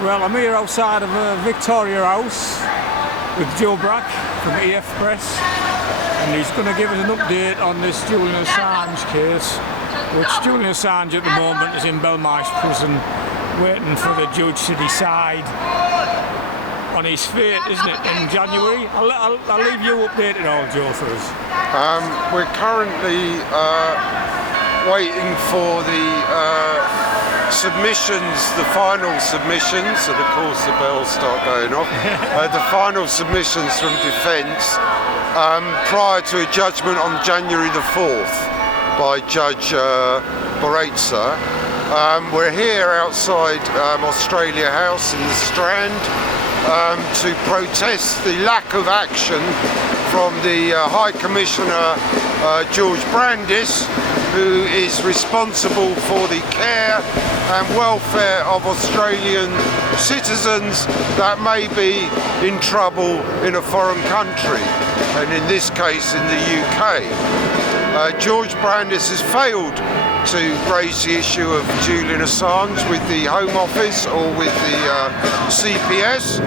Well, I'm here outside of Victoria House with Joe Brack from EF Press, and he's going to give us an update on this Julian Assange case, which Julian Assange at the moment is in Belmarsh prison waiting for the judge to decide on his fate, isn't it, in January? I'll leave you updated all, Joe, for us. We're currently waiting for the submissions, the final submissions, and of course the bells start going off, the final submissions from defence prior to a judgment on January the 4th by Judge Brack. We're here outside Australia House in the Strand to protest the lack of action from the High Commissioner George Brandis, who is responsible for the care and welfare of Australian citizens that may be in trouble in a foreign country, and in this case in the UK. George Brandis has failed to raise the issue of Julian Assange with the Home Office or with the CPS,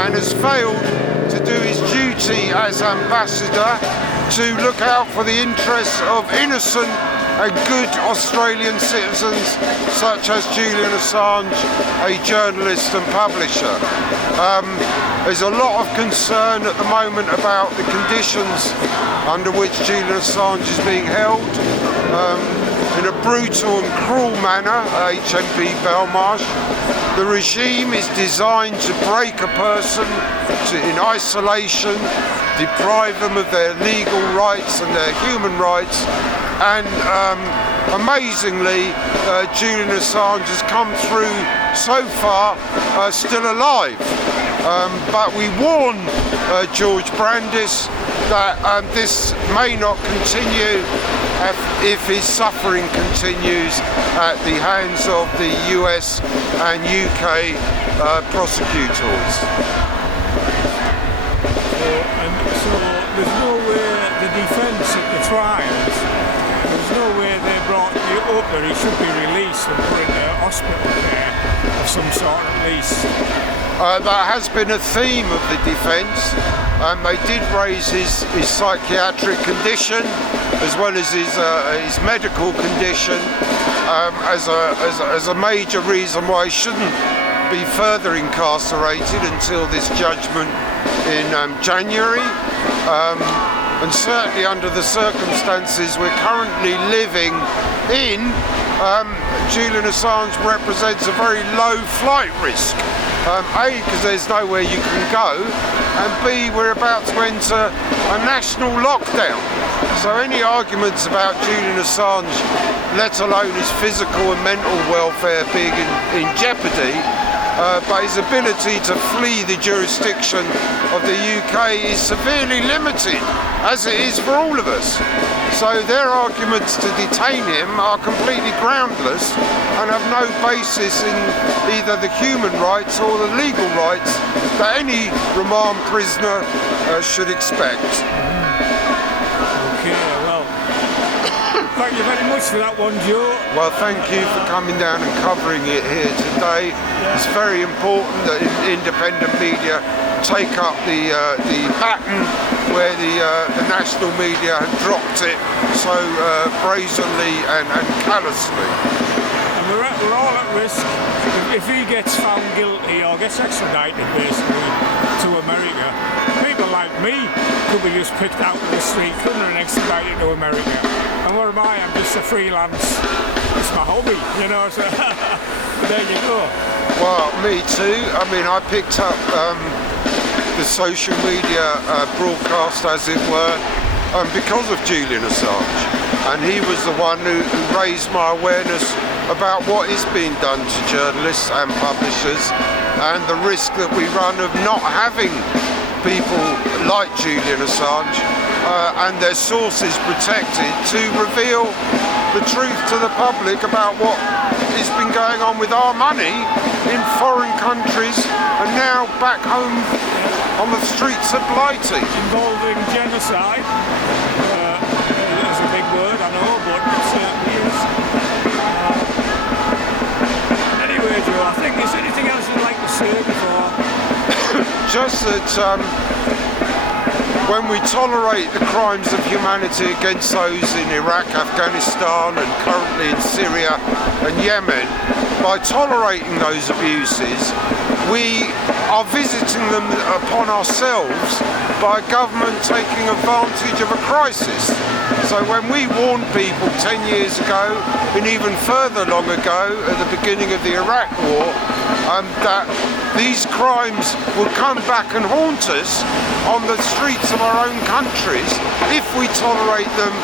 and has failed to do his duty as ambassador to look out for the interests of innocent and good Australian citizens such as Julian Assange, a journalist and publisher. There's a lot of concern at the moment about the conditions under which Julian Assange is being held in a brutal and cruel manner at HMP Belmarsh. The regime is designed to break a person in isolation, deprive them of their legal rights and their human rights, and amazingly Julian Assange has come through so far still alive. But we warn George Brandis that this may not continue if his suffering continues at the hands of the US and UK prosecutors. So there's no way the defence at the trials, there's no way they brought you up that he should be released and put into hospital care of some sort at least. That has been a theme of the defence, and they did raise his psychiatric condition as well as his medical condition as a major reason why he shouldn't be further incarcerated until this judgment in January. And certainly under the circumstances we're currently living in, Julian Assange represents a very low flight risk. A, because there's nowhere you can go, and B, we're about to enter a national lockdown. So any arguments about Julian Assange, let alone his physical and mental welfare being in jeopardy, but his ability to flee the jurisdiction of the UK is severely limited, as it is for all of us. So their arguments to detain him are completely groundless and have no basis in either the human rights or the legal rights that any remand prisoner should expect. Okay, well, thank you very much for that one, Joe. Well, thank you for coming down and covering it here today. It's very important that independent media take up the baton where the national media have dropped it so brazenly and callously. And we're all at risk. If he gets found guilty or gets extradited basically to America, people like me could be just picked out of the street, couldn't and extradited to America. And what am I? I'm just a freelance. It's my hobby, you know, so there you go. Well, me too. I mean, I picked up the social media broadcast, as it were, because of Julian Assange. And he was the one who raised my awareness about what is being done to journalists and publishers and the risk that we run of not having people like Julian Assange and their sources protected to reveal the truth to the public about what has been going on with our money in foreign countries and now back home on the streets of Blighty. Involving genocide. That's a big word, I know, but it certainly is. Anyway, Joe, I think there's anything else you'd like to say? just that when we tolerate the crimes of humanity against those in Iraq, Afghanistan and currently in Syria and Yemen, by tolerating those abuses, we are visiting them upon ourselves by a government taking advantage of a crisis. So when we warned people 10 years ago and even further long ago at the beginning of the Iraq war that these crimes would come back and haunt us on the streets of our own countries if we tolerate them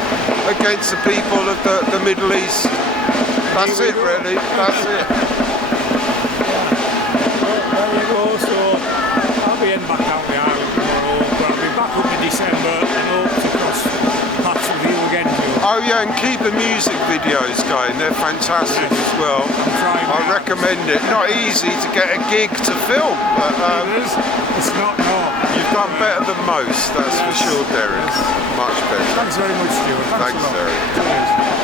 against the people of the Middle East. That's it really, that's it. There you go, so I'll be heading back out the island tomorrow, but I'll be back up in December and hope to cross paths with you again. Oh yeah, and keep the music videos going, they're fantastic as well. I recommend it. Not easy to get a gig to film, but it's not, no. You've done better than most, that's for sure, Derek. Much better. Thanks very much, Stuart. Thanks Derek. Cheers.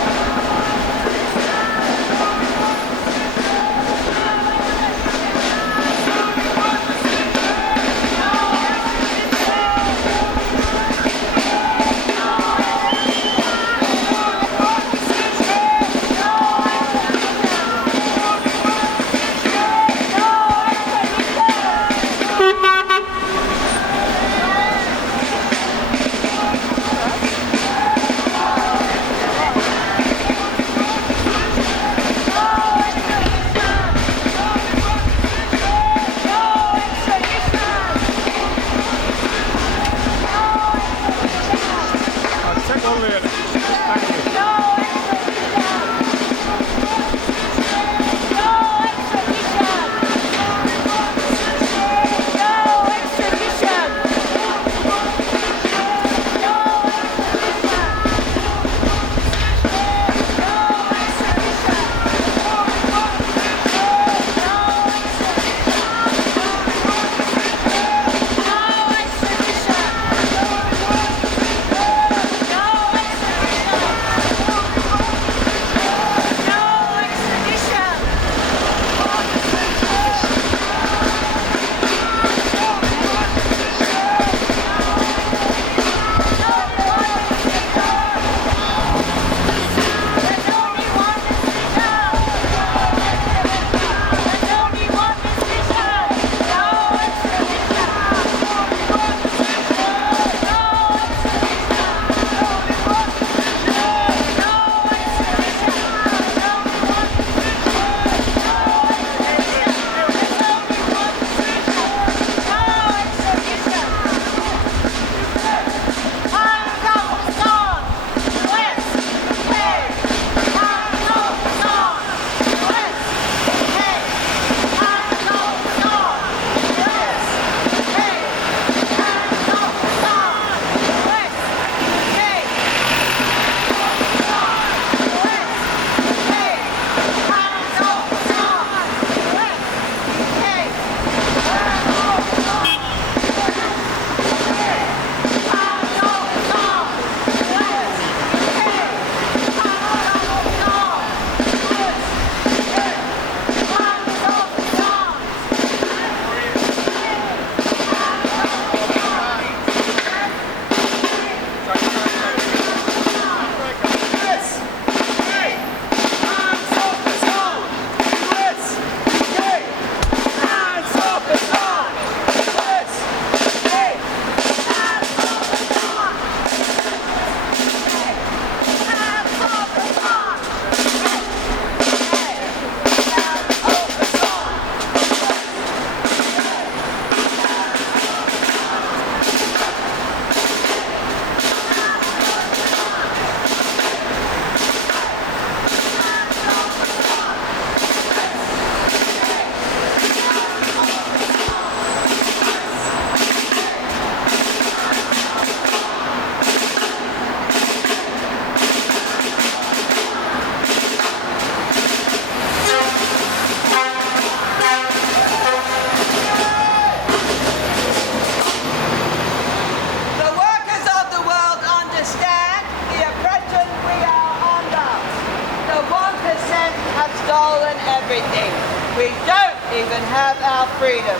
stolen everything. We don't even have our freedom.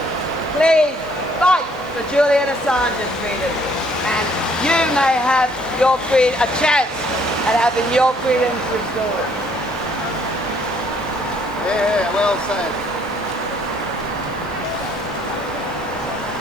Please fight for Julian Assange's freedom, and you may have your a chance at having your freedoms restored. Yeah, well said.